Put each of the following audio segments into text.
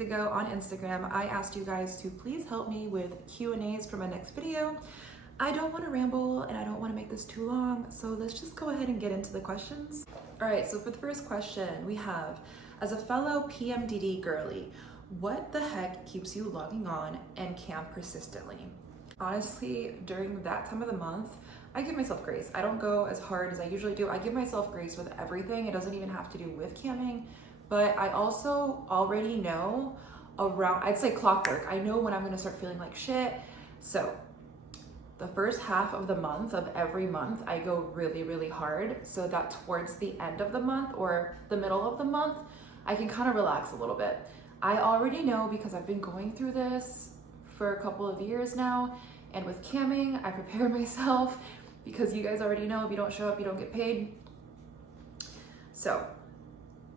days ago on Instagram, I asked you guys to please help me with Q&As for my next video. I don't want to ramble and I don't want to make this too long, so let's just go ahead and get into the questions. All right, so for the first question we have, as a fellow PMDD girly, what the heck keeps you logging on and camp persistently? Honestly, during that time of the month, I give myself grace. I don't go as hard as I usually do. I give myself grace with everything. It doesn't even have to do with camming, but I also already know around, I'd say clockwork. I know when I'm gonna start feeling like shit. So the first half of the month of every month, I go really, really hard so that towards the end of the month or the middle of the month, I can kind of relax a little bit. I already know because I've been going through this for a couple of years now, and with camming, I prepare myself because you guys already know if you don't show up, you don't get paid. So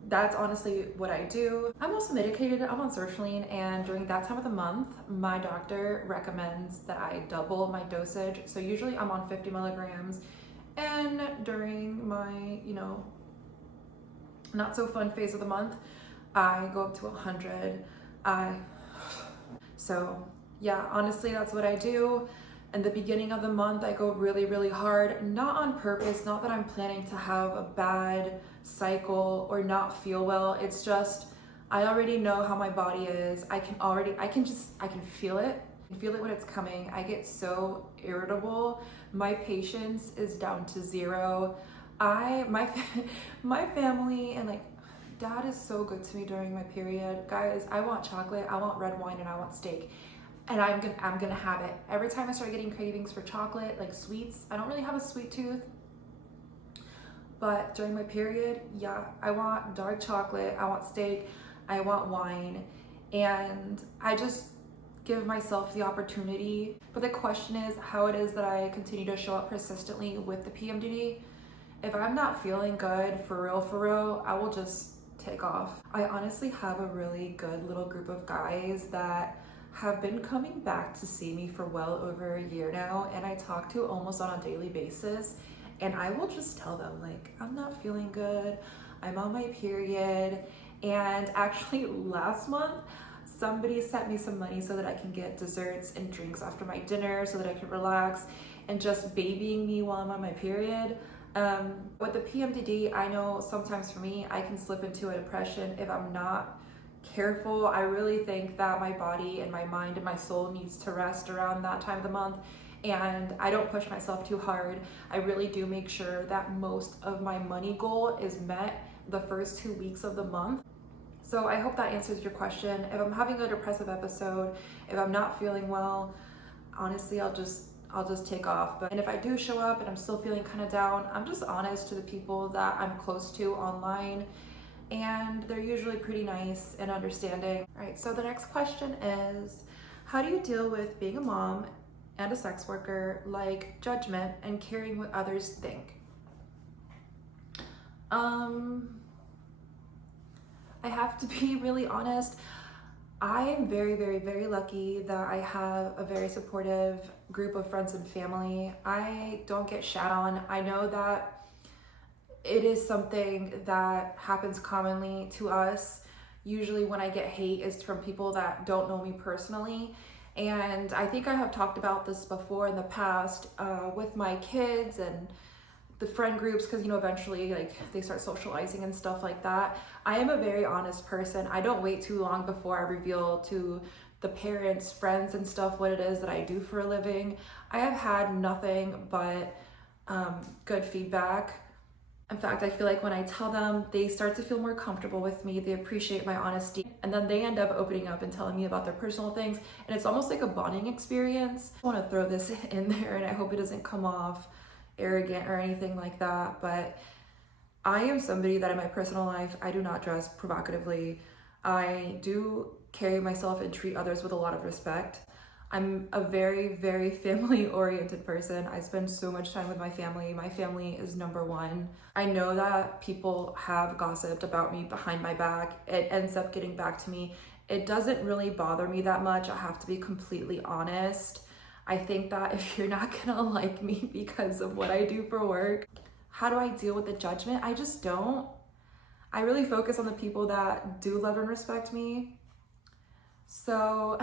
that's honestly what I do. I'm also medicated, I'm on sertraline, and during that time of the month, my doctor recommends that I double my dosage. So usually I'm on 50 milligrams, and during my, not so fun phase of the month, I go up to 100. So yeah, honestly, that's what I do. In the beginning of the month, I go really, really hard, not on purpose, not that I'm planning to have a bad cycle or not feel well. It's just, I already know how my body is. I can feel it. I can feel it when it's coming. I get so irritable. My patience is down to zero. My family and like, Dad is so good to me during my period. Guys, I want chocolate, I want red wine, and I want steak. And I'm gonna have it. Every time I start getting cravings for chocolate, like sweets, I don't really have a sweet tooth, but during my period, yeah, I want dark chocolate, I want steak, I want wine, and I just give myself the opportunity. But the question is how it is that I continue to show up persistently with the PMDD. If I'm not feeling good, for real, I will just take off. I honestly have a really good little group of guys that have been coming back to see me for well over a year now, and I talk to almost on a daily basis, and I will just tell them like, I'm not feeling good, I'm on my period. And actually last month, somebody sent me some money so that I can get desserts and drinks after my dinner so that I can relax, and just babying me while I'm on my period. With the PMDD, I know sometimes for me, I can slip into a depression if I'm not careful. I really think that my body and my mind and my soul needs to rest around that time of the month, and I don't push myself too hard. I really do make sure that most of my money goal is met the first 2 weeks of the month. So I hope that answers your question. If I'm having a depressive episode, if I'm not feeling well, honestly, I'll just take off. And if I do show up and I'm still feeling kind of down, I'm just honest to the people that I'm close to online, and they're usually pretty nice and understanding. All right, so the next question is, how do you deal with being a mom and a sex worker, like judgment and caring what others think? I have to be really honest. I am very, very, very lucky that I have a very supportive group of friends and family. I don't get shat on. I know that it is something that happens commonly to us. Usually when I get hate is from people that don't know me personally. And I think I have talked about this before in the past with my kids and the friend groups, because eventually like they start socializing and stuff like that. I am a very honest person. I don't wait too long before I reveal to the parents, friends and stuff what it is that I do for a living. I have had nothing but good feedback. In fact, I feel like when I tell them, they start to feel more comfortable with me. They appreciate my honesty, and then they end up opening up and telling me about their personal things, and it's almost like a bonding experience. I want to throw this in there, and I hope it doesn't come off arrogant or anything like that, but I am somebody that in my personal life, I do not dress provocatively. I do carry myself and treat others with a lot of respect. I'm a very, very family-oriented person. I spend so much time with my family. My family is number one. I know that people have gossiped about me behind my back. It ends up getting back to me. It doesn't really bother me that much. I have to be completely honest. I think that if you're not gonna like me because of what I do for work, how do I deal with the judgment? I just don't. I really focus on the people that do love and respect me. So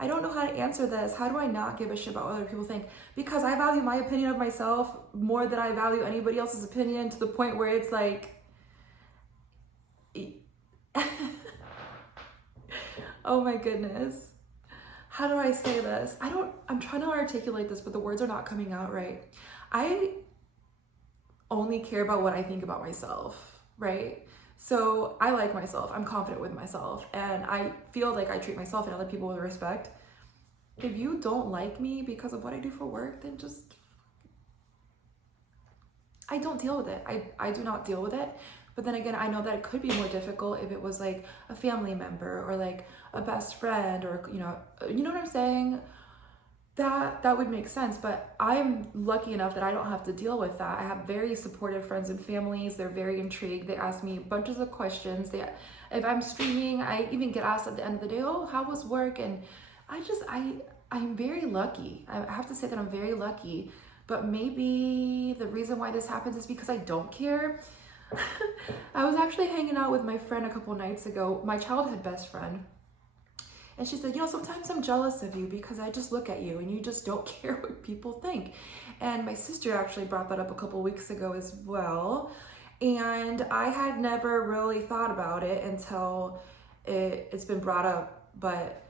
I don't know how to answer this. How do I not give a shit about what other people think? Because I value my opinion of myself more than I value anybody else's opinion, to the point where it's like, oh my goodness. How do I say this? I'm trying to articulate this, but the words are not coming out right. I only care about what I think about myself, right? So I like myself, I'm confident with myself, and I feel like I treat myself and other people with respect. If you don't like me because of what I do for work, then just, I don't deal with it. I do not deal with it. But then again, I know that it could be more difficult if it was like a family member or like a best friend, or you know what I'm saying? That would make sense, but I'm lucky enough that I don't have to deal with that. I have very supportive friends and families. They're very intrigued. They ask me bunches of questions. If I'm streaming, I even get asked at the end of the day, oh, how was work? And I'm very lucky. I have to say that I'm very lucky, but maybe the reason why this happens is because I don't care. I was actually hanging out with my friend a couple nights ago, my childhood best friend. And she said, you know, sometimes I'm jealous of you because I just look at you and you just don't care what people think. And my sister actually brought that up a couple weeks ago as well. And I had never really thought about it until it's been brought up. But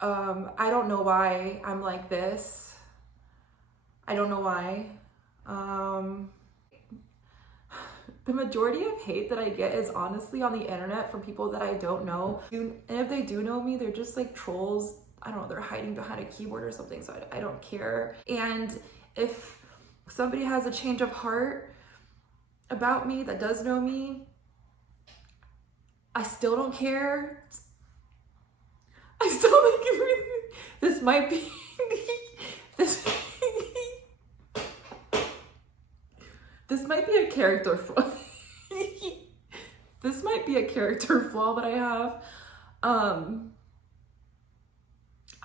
I don't know why I'm like this. I don't know why. The majority of hate that I get is honestly on the internet from people that I don't know. And if they do know me, they're just like trolls. I don't know, they're hiding behind a keyboard or something, so I don't care. And if somebody has a change of heart about me that does know me, I still don't care. I still think this might be this might be a character flaw. This might be a character flaw that I have. I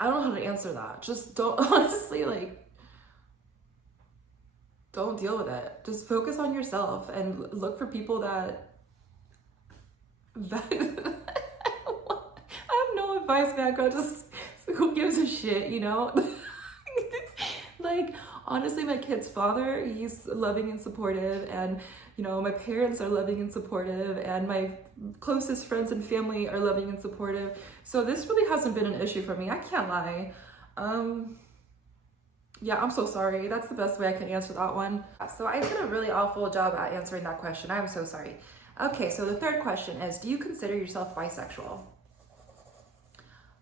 don't know how to answer that. Just don't, honestly, like, don't deal with it. Just focus on yourself and look for people that I have no advice, man. Just who gives a shit, you know? Like, honestly, my kid's father, he's loving and supportive, and you know, my parents are loving and supportive, and my closest friends and family are loving and supportive. So this really hasn't been an issue for me. I can't lie. Yeah, I'm so sorry. That's the best way I can answer that one. So I did a really awful job at answering that question. I'm so sorry. Okay, so the third question is, do you consider yourself bisexual?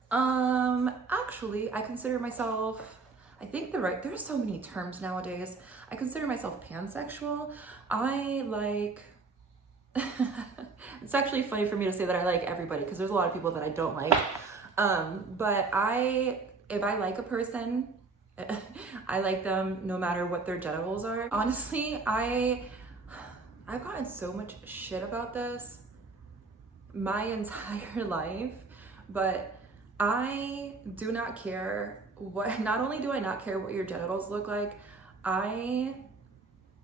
Actually, I consider myself, I think there's so many terms nowadays. I consider myself pansexual. I like, it's actually funny for me to say that I like everybody, because there's a lot of people that I don't like. But if I like a person, I like them no matter what their genitals are. Honestly, I've gotten so much shit about this my entire life, but I do not care what, not only do I not care what your genitals look like,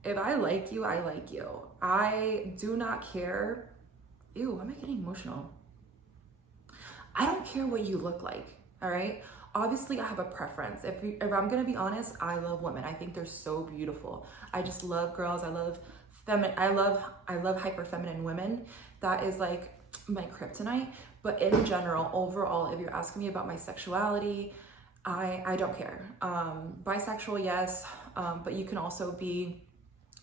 if I like you, I like you. I do not care. Ew, why am I getting emotional? I don't care what you look like, all right? Obviously, I have a preference. If I'm gonna be honest, I love women. I think they're so beautiful. I just love girls. I love I love hyper feminine women. That is like my kryptonite. But in general, overall, if you're asking me about my sexuality, I don't care. Bisexual, yes, but you can also be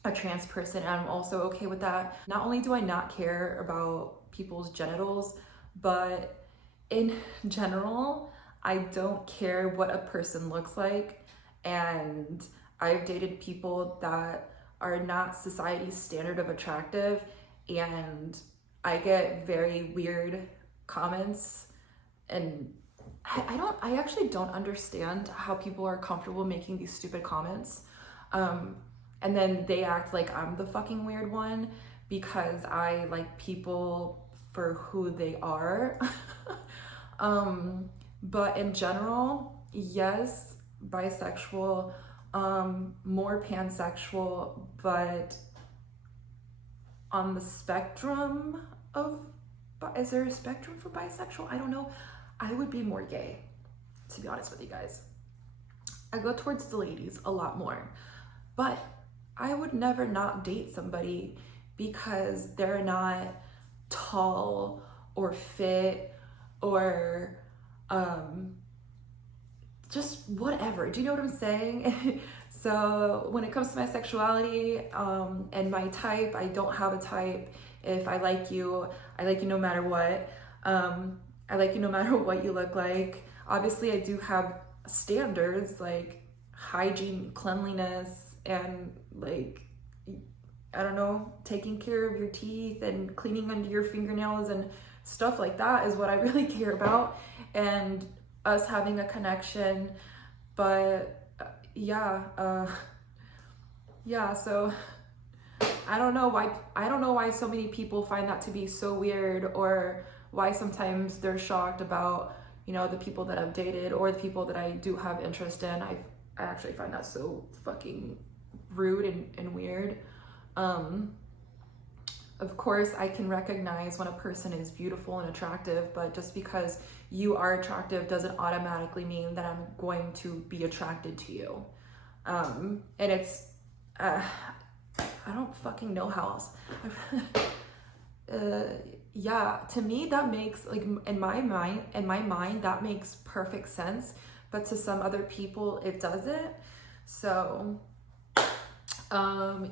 a trans person, and I'm also okay with that. Not only do I not care about people's genitals, but in general, I don't care what a person looks like. And I've dated people that are not society's standard of attractive, and I get very weird comments, and I actually don't understand how people are comfortable making these stupid comments. And then they act like I'm the fucking weird one because I like people for who they are. But in general, yes, bisexual, more pansexual, but on the spectrum of, is there a spectrum for bisexual? I don't know. I would be more gay, to be honest with you guys. I go towards the ladies a lot more, but I would never not date somebody because they're not tall or fit or just whatever. Do you know what I'm saying? So when it comes to my sexuality and my type, I don't have a type. If I like you no matter what. I like you no matter what you look like. Obviously, I do have standards like hygiene, cleanliness, and like, I don't know, taking care of your teeth and cleaning under your fingernails and stuff like that is what I really care about, and us having a connection. But yeah, so I don't know why so many people find that to be so weird, or why sometimes they're shocked about, you know, the people that I've dated or the people that I do have interest in. I actually find that so fucking rude and weird. Of course, I can recognize when a person is beautiful and attractive, but just because you are attractive doesn't automatically mean that I'm going to be attracted to you. And it's, I don't fucking know how else. Yeah, to me that makes, like, in my mind that makes perfect sense, but to some other people it doesn't. So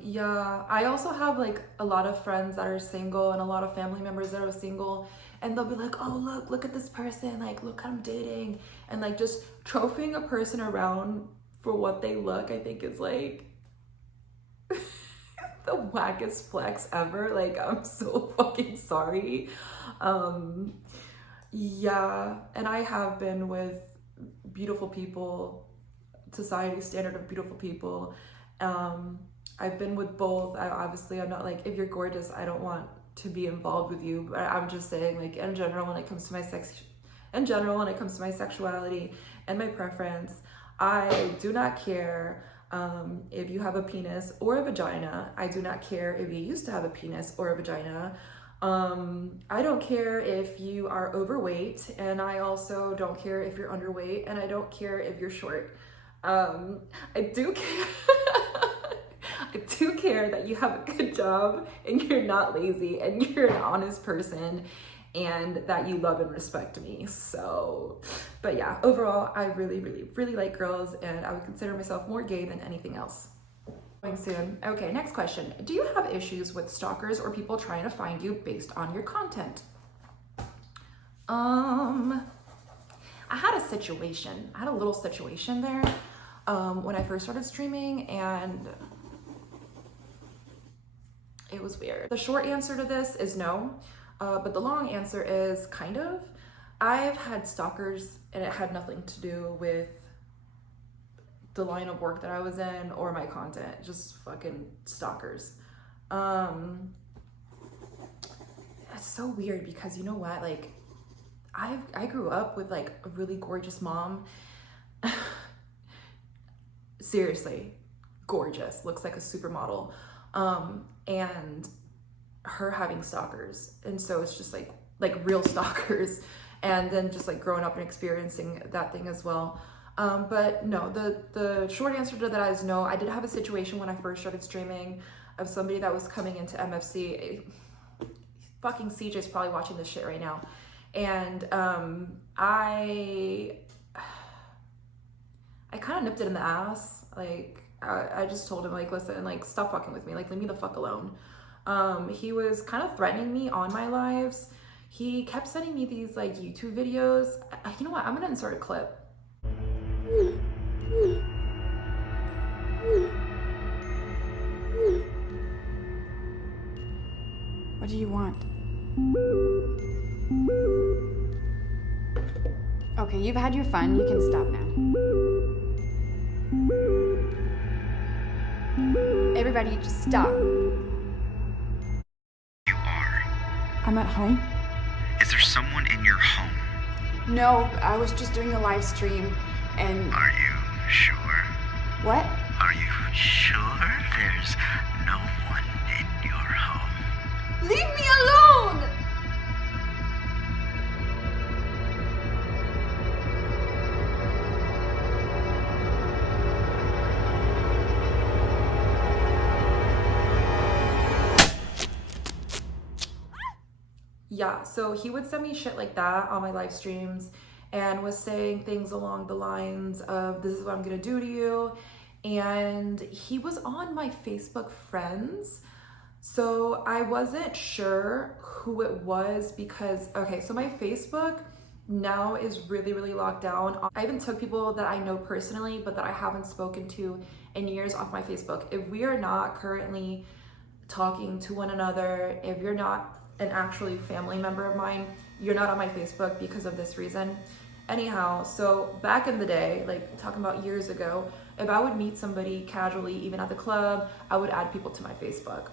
yeah, I also have like a lot of friends that are single and a lot of family members that are single, and they'll be like, oh, look at this person, like, look, I'm dating, and like just trophying a person around for what they look, I think is like the wackest flex ever. Like, I'm so fucking sorry. Yeah, and I have been with beautiful people, society's standard of beautiful people. I've been with both. Obviously, I'm not like, if you're gorgeous, I don't want to be involved with you, but I'm just saying, like, in general, when it comes to my sexuality and my preference, I do not care if you have a penis or a vagina. I do not care if you used to have a penis or a vagina. I don't care if you are overweight, and I also don't care if you're underweight, and I don't care if you're short. I do care. I do care that you have a good job and you're not lazy and you're an honest person and that you love and respect me. So, but yeah, overall, I really, really, really like girls, and I would consider myself more gay than anything else. Going soon. Okay, next question. Do you have issues with stalkers or people trying to find you based on your content? I had a little situation there when I first started streaming, and it was weird. The short answer to this is no, but the long answer is kind of. I've had stalkers, and it had nothing to do with the line of work that I was in or my content, just fucking stalkers. It's so weird because, you know what, like, I grew up with like a really gorgeous mom. Seriously, gorgeous, looks like a supermodel, and her having stalkers, and so it's just like real stalkers, and then just like growing up and experiencing that thing as well. But no, the short answer to that is no. I did have a situation when I first started streaming of somebody that was coming into MFC. Fucking CJ's probably watching this shit right now, and I kind of nipped it in the ass. Like, I just told him, like, listen, like, stop fucking with me, like, leave me the fuck alone. He was kind of threatening me on my lives. He kept sending me these like YouTube videos. You know what, I'm gonna insert a clip. What do you want? Okay, you've had your fun. You can stop now. Everybody, just stop. You are. I'm at home. Is there someone in your home? No, I was just doing a live stream, and... Are you sure? What? Are you sure there's no one in your home? Leave me alone! yeah, so he would send me shit like that on my live streams and was saying things along the lines of, this is what I'm gonna do to you. And he was on my Facebook friends. So I wasn't sure who it was because, okay, so my Facebook now is really, really locked down. I even took people that I know personally, but that I haven't spoken to in years off my Facebook. If we are not currently talking to one another, if you're not an actually family member of mine, you're not on my Facebook because of this reason. Anyhow, so back in the day, like talking about years ago, if I would meet somebody casually, even at the club, I would add people to my Facebook.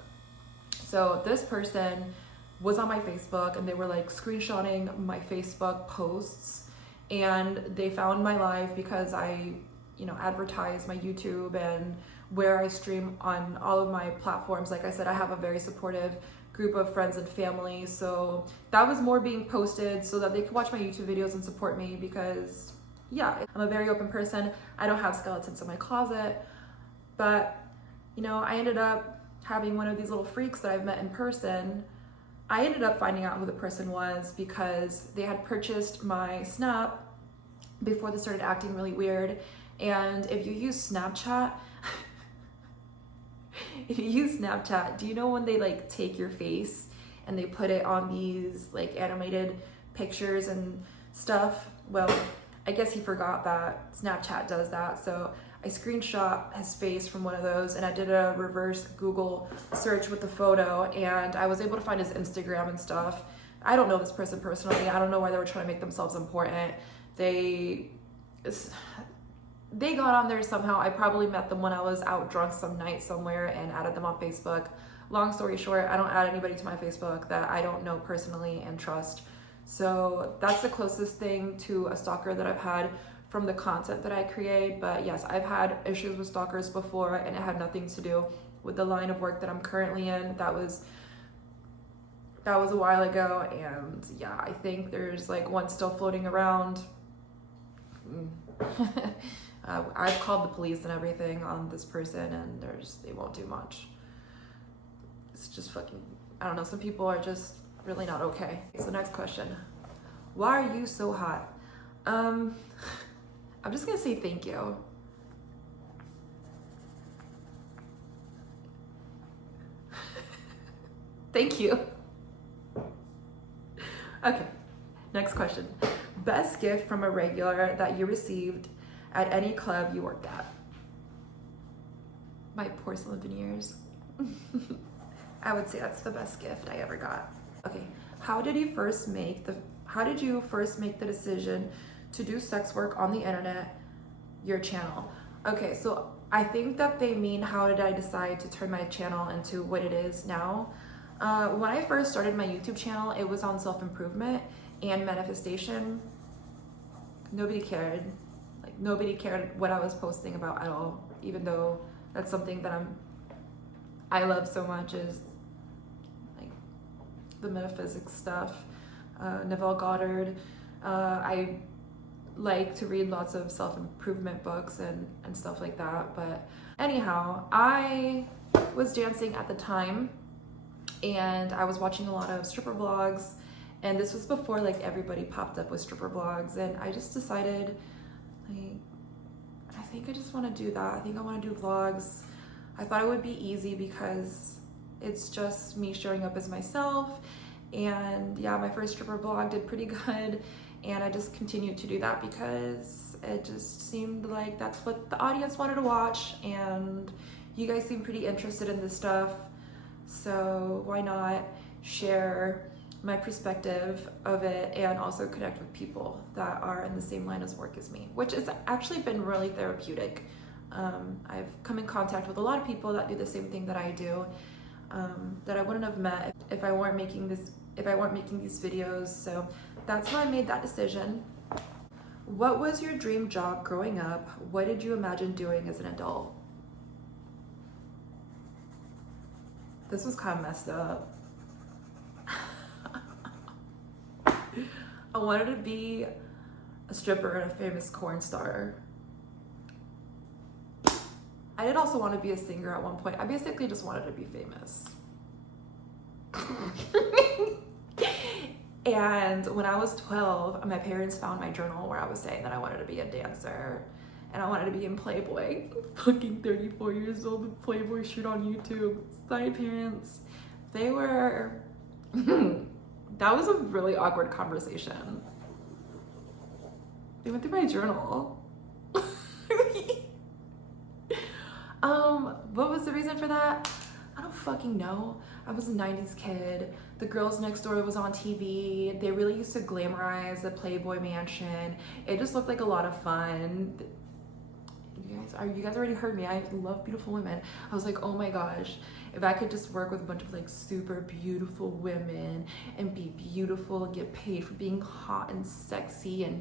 So this person was on my Facebook and they were like screenshotting my Facebook posts, and they found my live because I, you know, advertise my YouTube and where I stream on all of my platforms. Like I said, I have a very supportive group of friends and family, so that was more being posted so that they could watch my YouTube videos and support me because, yeah, I'm a very open person. I don't have skeletons in my closet. But, you know, I ended up having one of these little freaks that I've met in person. I ended up finding out who the person was because they had purchased my Snap before they started acting really weird. And if you use Snapchat, do you know when they like take your face and they put it on these like animated pictures and stuff? Well, I guess he forgot that Snapchat does that. So I screenshot his face from one of those and I did a reverse Google search with the photo, and I was able to find his Instagram and stuff. I don't know this person personally. I don't know why they were trying to make themselves important. They got on there somehow. I probably met them when I was out drunk some night somewhere and added them on Facebook. Long story short, I don't add anybody to my Facebook that I don't know personally and trust. So that's the closest thing to a stalker that I've had from the content that I create. But yes, I've had issues with stalkers before, and it had nothing to do with the line of work that I'm currently in. That was a while ago, and yeah, I think there's like one still floating around. I've called the police and everything on this person, and they won't do much. It's just fucking, I don't know, some people are just really not okay. So next question. Why are you so hot? I'm just gonna say thank you. Thank you. Okay, next question. Best gift from a regular that you received at any club you worked at? My porcelain veneers. I would say that's the best gift I ever got. Okay, how did you first make the decision to do sex work on the internet, your channel? Okay, so I think that they mean how did I decide to turn my channel into what it is now. When I first started my YouTube channel, it was on self-improvement and manifestation. Nobody cared. Like, nobody cared what I was posting about at all, even though that's something that I love so much, is like the metaphysics stuff, Neville Goddard. I like to read lots of self-improvement books and stuff like that. But anyhow, I was dancing at the time and I was watching a lot of stripper vlogs, and this was before like everybody popped up with stripper vlogs, and I just decided, like, I think I just want to do that. I think I want to do vlogs. I thought it would be easy because it's just me showing up as myself. And yeah, my first stripper vlog did pretty good, and I just continued to do that because it just seemed like that's what the audience wanted to watch, and you guys seem pretty interested in this stuff, so why not share my perspective of it and also connect with people that are in the same line of work as me, which has actually been really therapeutic. I've come in contact with a lot of people that do the same thing that I do, that I wouldn't have met if I weren't making these videos. So that's how I made that decision. What was your dream job growing up? What did you imagine doing as an adult? This was kind of messed up. I wanted to be a stripper and a famous corn star. I did also want to be a singer at one point. I basically just wanted to be famous. And when I was 12, my parents found my journal where I was saying that I wanted to be a dancer and I wanted to be in Playboy. Fucking 34 years old with Playboy shit on YouTube. My parents, they were, that was a really awkward conversation. They went through my journal. What was the reason for that? I don't fucking know. I was a 90s kid. The Girls Next Door was on TV. They really used to glamorize the Playboy mansion. It just looked like a lot of fun. You guys already heard me. I love beautiful women. I was like, oh my gosh, if I could just work with a bunch of like super beautiful women and be beautiful and get paid for being hot and sexy, and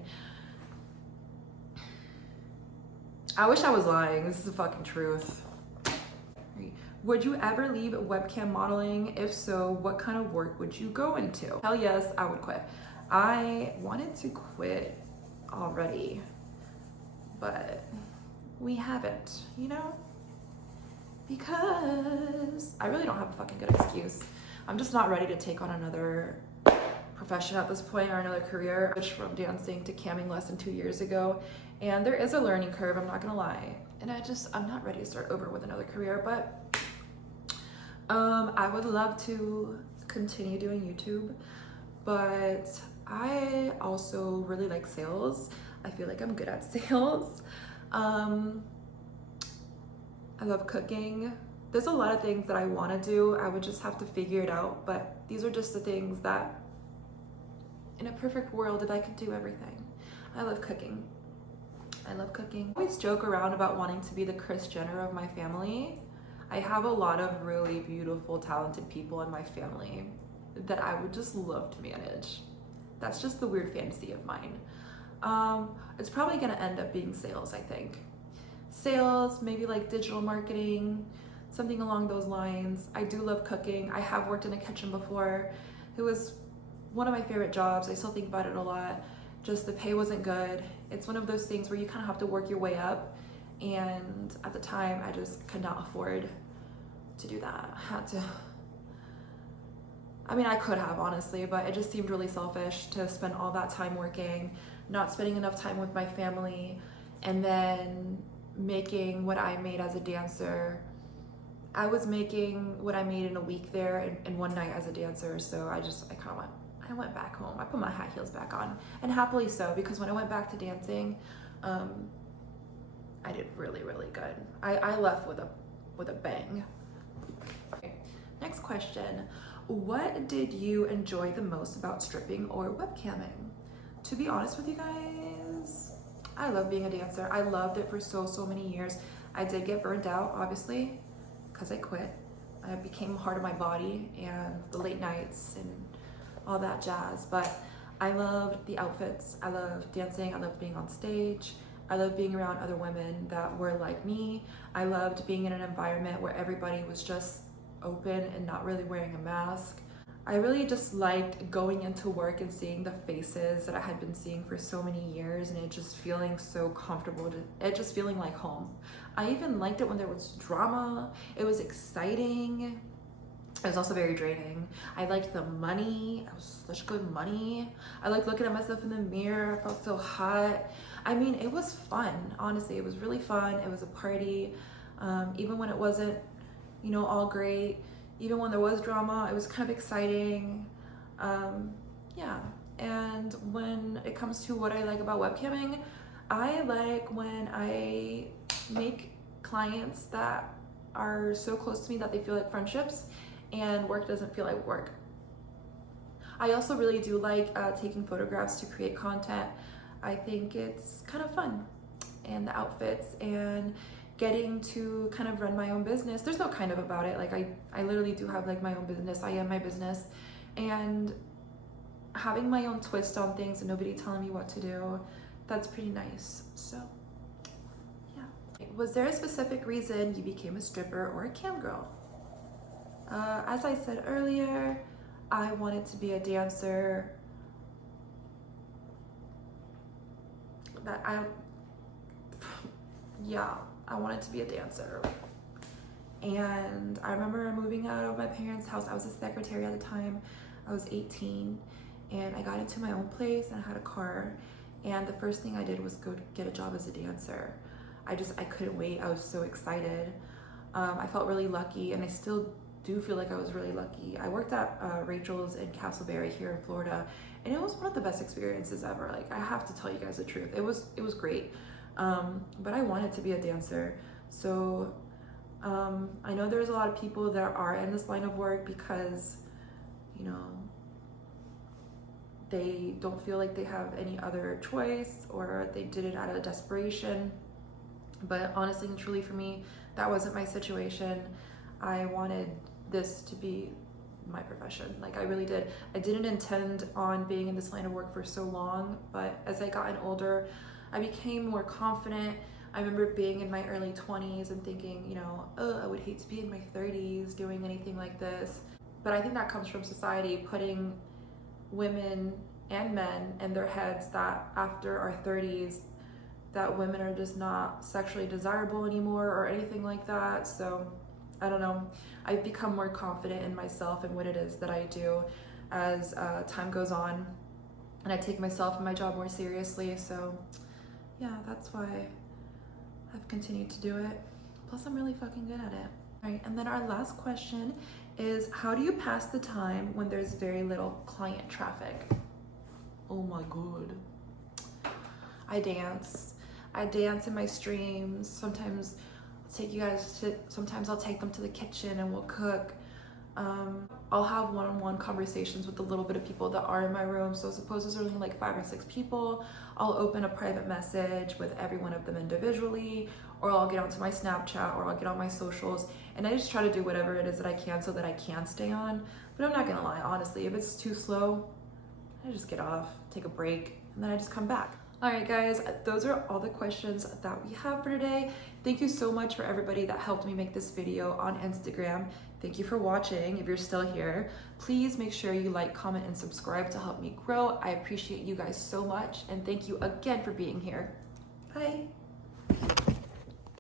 I wish I was lying. This is the fucking truth. Would you ever leave webcam modeling? If so, what kind of work would you go into? Hell yes, I would quit. I wanted to quit already, but we haven't, you know? Because I really don't have a fucking good excuse. I'm just not ready to take on another profession at this point, or another career. I switched from dancing to camming less than 2 years ago, and there is a learning curve, I'm not gonna lie. And I'm not ready to start over with another career, but I would love to continue doing YouTube, but I also really like sales. I feel like I'm good at sales. I love cooking. There's a lot of things that I want to do. I would just have to figure it out, but these are just the things that, in a perfect world, if I could do everything. I love cooking. I love cooking. I always joke around about wanting to be the Kris Jenner of my family. I have a lot of really beautiful, talented people in my family that I would just love to manage. That's just the weird fantasy of mine. It's probably gonna end up being sales, I think. Sales, maybe like digital marketing, something along those lines. I do love cooking. I have worked in a kitchen before. It was one of my favorite jobs. I still think about it a lot. Just the pay wasn't good. It's one of those things where you kind of have to work your way up. And at the time, I just could not afford to do that. I had to, I mean, I could have, honestly, but it just seemed really selfish to spend all that time working, not spending enough time with my family, and then making what I made as a dancer. I was making what I made in a week there in one night as a dancer, so I went back home. I put my high heels back on, and happily so, because when I went back to dancing, I did really, really good. I left with a bang. Okay. Next question. What did you enjoy the most about stripping or webcamming? To be honest with you guys, I love being a dancer. I loved it for so many years. I did get burned out, obviously, because I quit. I became part of my body and the late nights and all that jazz, but I loved the outfits. I loved dancing. I loved being on stage. I loved being around other women that were like me. I loved being in an environment where everybody was just open and not really wearing a mask. I really just liked going into work and seeing the faces that I had been seeing for so many years, and it just feeling so comfortable, it just feeling like home. I even liked it when there was drama. It was exciting. It was also very draining. I liked the money. It was such good money. I liked looking at myself in the mirror. I felt so hot. I mean, it was fun. Honestly, it was really fun. It was a party. Even when it wasn't, you know, all great. Even when there was drama, it was kind of exciting. Yeah. And when it comes to what I like about webcamming, I like when I make clients that are so close to me that they feel like friendships, and work doesn't feel like work. I also really do like taking photographs to create content. I think it's kind of fun, and the outfits and getting to kind of run my own business. There's no kind of about it. Like I literally do have like my own business. I am my business, and having my own twist on things and nobody telling me what to do, that's pretty nice. So yeah. Was there a specific reason you became a stripper or a cam girl? As I said earlier, I wanted to be a dancer. I wanted to be a dancer. And I remember moving out of my parents' house. I was a secretary at the time. I was 18, and I got into my own place and I had a car, and the first thing I did was go get a job as a dancer. I couldn't wait. I was so excited. I felt really lucky, and I still do feel like I was really lucky. I worked at Rachel's in Castleberry here in Florida, and it was one of the best experiences ever. Like, I have to tell you guys the truth. It was great. But I wanted to be a dancer. So I know there's a lot of people that are in this line of work because, you know, they don't feel like they have any other choice, or they did it out of desperation. But honestly and truly for me, that wasn't my situation. I wanted this to be my profession. Like, I really did. I didn't intend on being in this line of work for so long, but as I gotten older, I became more confident. I remember being in my early 20s and thinking, you know, oh, I would hate to be in my 30s doing anything like this. But I think that comes from society putting women and men in their heads that after our 30s, that women are just not sexually desirable anymore or anything like that. So I don't know. I've become more confident in myself and what it is that I do as time goes on, and I take myself and my job more seriously. So yeah, that's why I've continued to do it. Plus, I'm really fucking good at it. All right, and then our last question is, how do you pass the time when there's very little client traffic? Oh my God. I dance in my streams. Sometimes I'll take them to the kitchen and we'll cook. I'll have one-on-one conversations with the little bit of people that are in my room. So suppose there's only like 5 or 6 people, I'll open a private message with every one of them individually, or I'll get onto my Snapchat, or I'll get on my socials, and I just try to do whatever it is that I can so that I can stay on. But I'm not gonna lie, honestly, if it's too slow, I just get off, take a break, and then I just come back. All right, guys, those are all the questions that we have for today. Thank you so much for everybody that helped me make this video on Instagram. Thank you for watching. If you're still here, please make sure you like, comment, and subscribe to help me grow. I appreciate you guys so much, and thank you again for being here. Bye.